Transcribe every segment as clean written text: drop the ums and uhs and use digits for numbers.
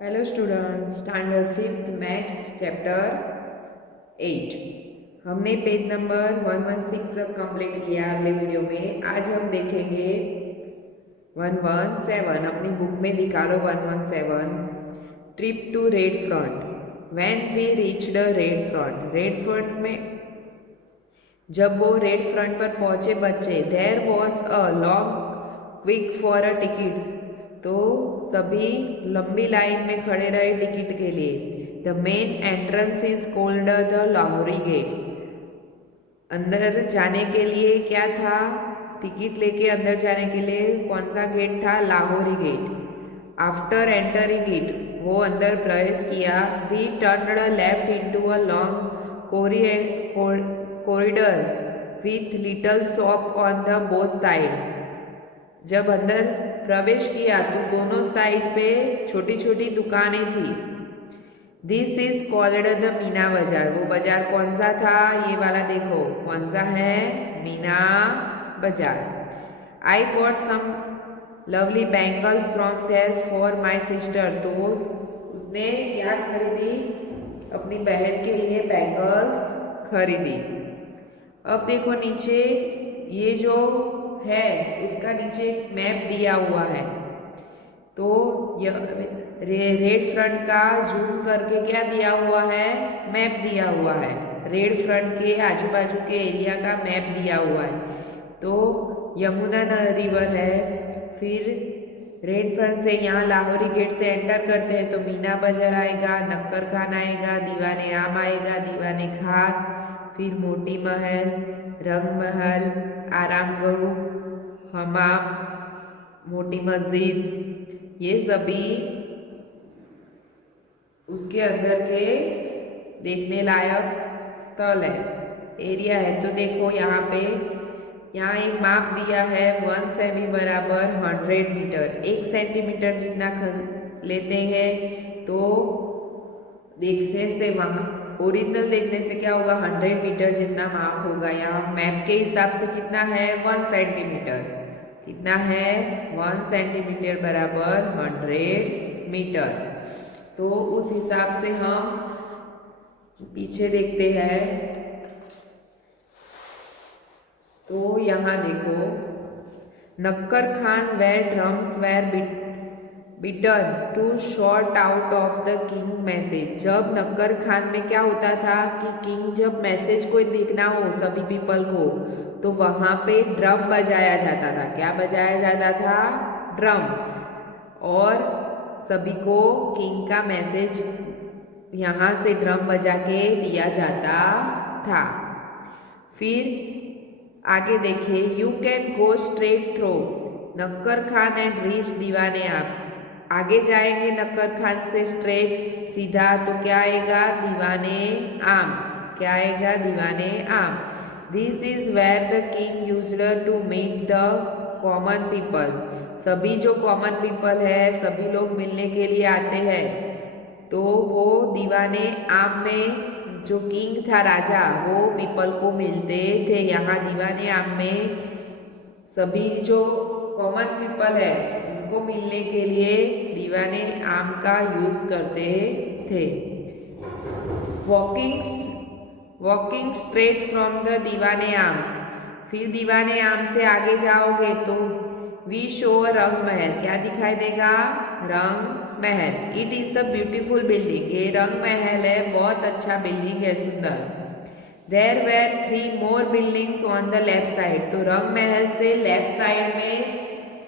Hello student, standard fifth maths chapter 8। हमने page number 116 complete किया। अगले वीडियो में आज हम देखेंगे 117। अपनी बुक में निकालो 117। Trip to red front. When we reach the red front में जब वो रेड फ्रंट पर पहुंचे बच्चे, there was a long quick for a tickets, तो सभी लंबी लाइन में खड़े रहे टिकट के लिए। The main entrance is called the Lahori gate. अंदर जाने के लिए क्या था? टिकट लेके अंदर जाने के लिए कौन सा गेट था? Lahori gate. After entering it, वो अंदर प्रवेश किया। We turned left into a long corridor with little shop on the both side. जब अंदर प्रवेश किया तो दोनों साइड पे छोटी छोटी दुकानें थी। This is called the Meena बाजार। वो बाजार कौन सा था? ये वाला देखो कौन सा है? Meena Bazaar. I bought some lovely bangles from there for my sister. तो उसने क्या खरीदी? अपनी बहन के लिए बैंगल्स खरीदी। अब देखो नीचे ये जो है उसका नीचे एक मैप दिया हुआ है। तो रेड फ्रंट का जूम करके क्या दिया हुआ है? मैप दिया हुआ है। रेड फ्रंट के आजू बाजू के एरिया का मैप दिया हुआ है। तो यमुना रिवर है, फिर रेड फ्रंट से यहाँ लाहौरी गेट से एंटर करते हैं तो मीना बाजार आएगा, नक्कर खान आएगा, दीवाने आम आएगा, दीवाने खास, फिर मोती महल, रंग महल, आराम गढ़, हमाम, मोटी मस्जिद, ये सभी उसके अंदर के देखने लायक स्थल है, एरिया है। तो देखो यहाँ पे यहाँ एक माप दिया है 1 सेमी बराबर 100 मीटर। 1 सेंटीमीटर जितना लेते हैं तो देखने से वहाँ ओरिजिनल देखने से क्या होगा? 100 मीटर जितना माप होगा। यहाँ मैप के हिसाब से कितना है? 1 सेंटीमीटर। कितना है? 1 सेंटीमीटर बराबर 100 मीटर। तो उस हिसाब से हम पीछे देखते हैं। तो यहाँ देखो, Naqqar Khan were drums were beaten to short out of the king message. जब नक्कर खान में क्या होता था कि किंग जब मैसेज कोई देखना हो सभी पीपल को, तो वहाँ पे ड्रम बजाया जाता था। क्या बजाया जाता था? ड्रम। और सभी को किंग का मैसेज यहाँ से ड्रम बजा के दिया जाता था। फिर आगे देखिए, you can go straight through Naqqar Khan and reach Diwan-e-Aam. आगे जाएंगे नक्कर खान से स्ट्रेट सीधा तो क्या आएगा? दीवाने आम। क्या आएगा? Diwane Aam. This is where the king used to meet the common people. सभी जो कॉमन पीपल है, सभी लोग मिलने के लिए आते हैं। तो वो दीवाने आम में जो किंग था, राजा, वो पीपल को मिलते थे। यहाँ दीवाने आम में सभी जो कॉमन पीपल है उनको मिलने के लिए दीवाने आम का यूज करते थे। वॉकिंग स्ट्रेट फ्रॉम द दीवाने आम। फिर दीवाने आम से आगे जाओगे तो वी शो रंग महल। क्या दिखाई देगा? Rang Mahal. It is the beautiful building. ये रंग महल है, बहुत अच्छा बिल्डिंग है, सुंदर। There were 3 more buildings on the left side. तो रंग महल से लेफ्ट साइड में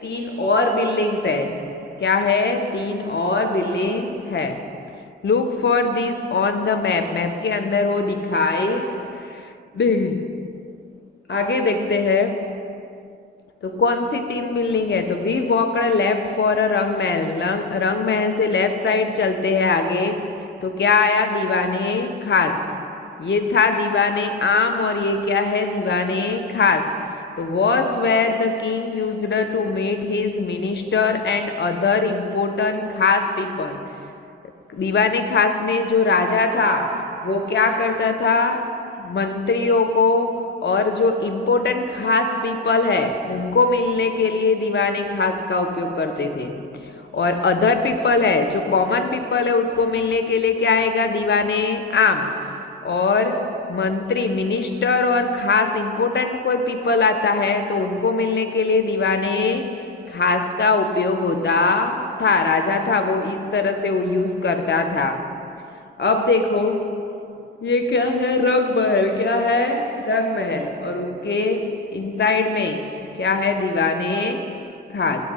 3 और बिल्डिंग्स है। क्या है? 3 और बिल्डिंग्स है। Look for this on the map. Map के अंदर वो दिखाई दे। आगे देखते हैं तो कौन सी 3 बिल्डिंग है? तो we walked left for a Rang Mahal. रंग महल से लेफ्ट साइड चलते हैं आगे तो क्या आया? दीवाने खास। ये था दीवाने आम और ये क्या है? दीवाने खास। तो was where the king used to meet his minister and other important खास पीपल। दीवाने खास में जो राजा था वो क्या करता था? मंत्रियों को और जो इम्पोर्टेंट खास पीपल है उनको मिलने के लिए दीवाने खास का उपयोग करते थे। और अदर पीपल है, जो कॉमन पीपल है, उसको मिलने के लिए क्या आएगा? दीवाने आम। और मंत्री, मिनिस्टर और खास इंपोर्टेंट कोई पीपल आता है तो उनको मिलने के लिए दीवाने खास का उपयोग होता था। राजा था वो इस तरह से वो यूज करता था। अब देखो ये क्या है? रंग महल। क्या है? रंग महल। और उसके इनसाइड में क्या है? दीवाने खास।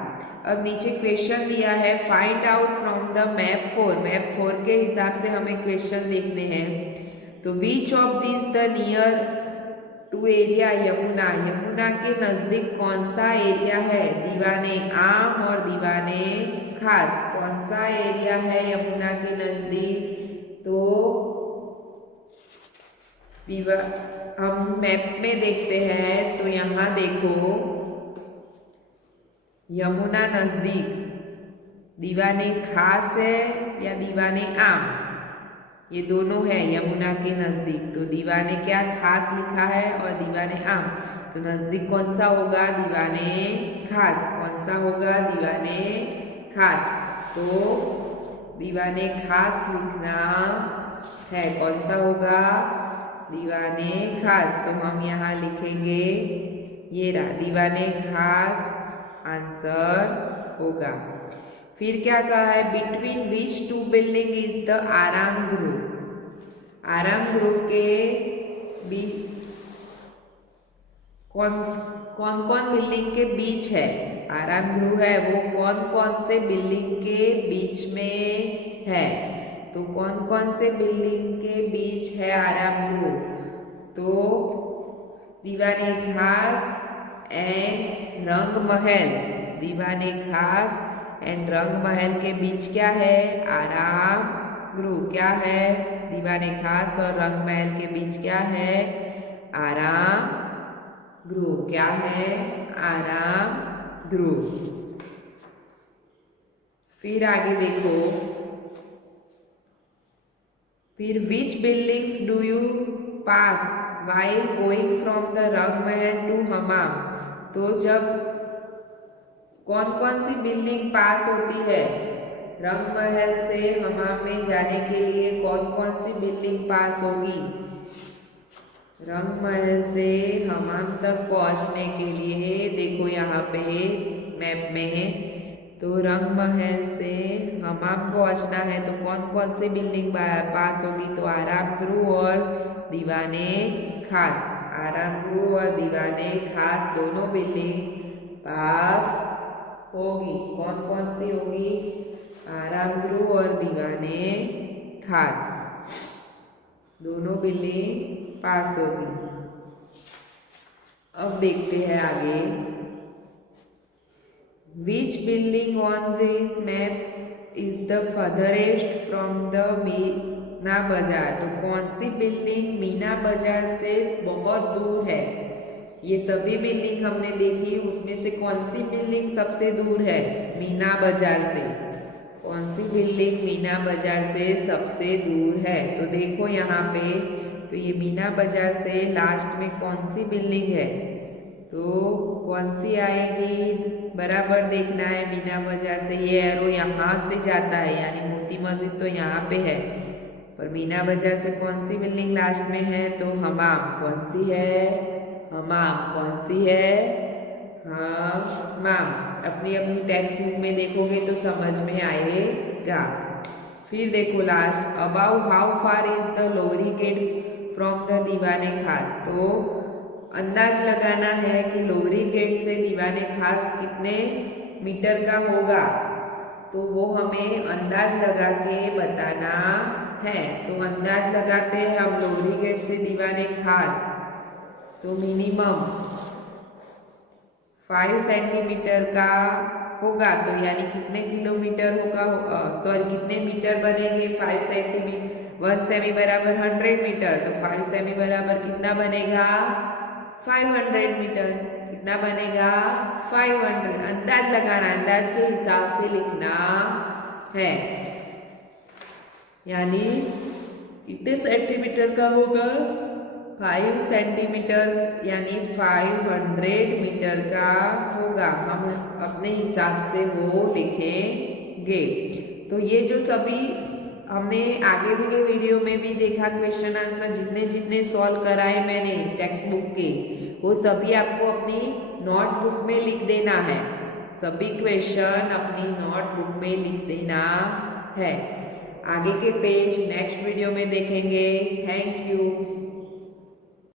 अब नीचे क्वेश्चन दिया है, find out from the map 4। Map 4 के हिसाब से हमें क्वेश्चन देखने हैं। तो which of this the near to area Yamuna, Yamuna के नजदीक कौन सा एरिया है? दीवाने आम और दीवाने खास। कौन सा एरिया है यमुना के नजदीक? तो हम मैप में देखते हैं तो यहाँ देखो यमुना नजदीक दीवाने खास है या दीवाने आम, ये दोनों है यमुना के नजदीक। तो दीवाने क्या खास लिखा है और दीवाने आम, तो नजदीक कौन सा होगा? दीवाने खास। कौन सा होगा? दीवाने खास। तो दीवाने खास लिखना है। कौन सा होगा? दीवाने खास। तो हम यहाँ लिखेंगे ये रहा दीवाने खास, आंसर होगा। फिर क्या कहा है? Between which two building is the Aram Grih. आराम गृह के बीच कौन कौन बिल्डिंग के बीच है? आराम गृह है वो कौन कौन से बिल्डिंग के बीच में है? तो कौन से बिल्डिंग के बीच है आराम गृह? तो दीवाने खास एंड रंग महल। दीवाने खास एंड रंग महल के बीच क्या है? आराम गृह। क्या है? दीवाने खास और रंग महल के बीच क्या है? आराम गृह। क्या है? आराम गृह। फिर आगे देखो, फिर which buildings do you pass while going from the Rang Mahal to हमाम। तो जब कौन सी बिल्डिंग पास होती है रंग महल से हमाम में जाने के लिए? कौन सी बिल्डिंग पास होगी? रंग महल से हमाम तक पहुंचने के लिए देखो यहाँ पे मैप में है, तो रंग महल से हमाम पहुंचना है तो कौन सी बिल्डिंग पास होगी? तो आराम गृह और दीवाने खास। आराम गृह और दीवाने खास दोनों बिल्डिंग पास होगी। कौन सी होगी? आराम गृह और दीवाने खास दोनों बिल्डिंग पास होगी। अब देखते हैं आगे, which building on this map is the furtherest from the Meena Bazaar. तो कौन सी बिल्डिंग मीना बाजार से बहुत दूर है? ये सभी बिल्डिंग हमने देखी, उसमें से कौन सी बिल्डिंग सबसे दूर है मीना बाजार से? कौन सी बिल्डिंग मीना बाजार से सबसे दूर है? तो देखो यहाँ पे, तो ये मीना बाजार से लास्ट में कौन सी बिल्डिंग है? तो कौन सी आएगी? बराबर देखना है। मीना बाजार से ये एरो यहाँ से जाता है, यानी मोती मस्जिद तो यहाँ पे है, पर मीना बाजार से कौन सी बिल्डिंग लास्ट में है? तो हमाम। कौन सी है? हमाम। कौन सी है? हमाम। अपनी अपनी टेक्स्ट बुक में देखोगे तो समझ में आएगा। फिर देखो last, about how far is the Lahori gate from the Diwane Khas. तो अंदाज लगाना है कि लोहरी गेट से दीवाने खास कितने मीटर का होगा, तो वो हमें अंदाज लगा के बताना है। तो अंदाज लगाते हैं हम लोहरी गेट से दीवाने खास, तो मिनिमम 5 सेंटीमीटर का होगा। तो यानी कितने किलोमीटर होगा? सॉरी कितने मीटर बनेंगे? 5 सेंटीमीटर। 1 सेमी बराबर 100 मीटर, तो 5 सेमी बराबर कितना बनेगा? 500 मीटर। कितना बनेगा? 500। अंदाज लगाना, अंदाज के हिसाब से लिखना है, यानी कितने सेंटीमीटर का होगा? 5 सेंटीमीटर, यानी 500 मीटर का होगा। हम अपने हिसाब से वो लिखेंगे। तो ये जो सभी हमने आगे भी के वीडियो में भी देखा क्वेश्चन आंसर जितने जितने सॉल्व कराए मैंने टेक्स्ट बुक के, वो सभी आपको अपनी नोटबुक में लिख देना है। सभी क्वेश्चन अपनी नोटबुक में लिख देना है। आगे के पेज नेक्स्ट वीडियो में देखेंगे। Thank you.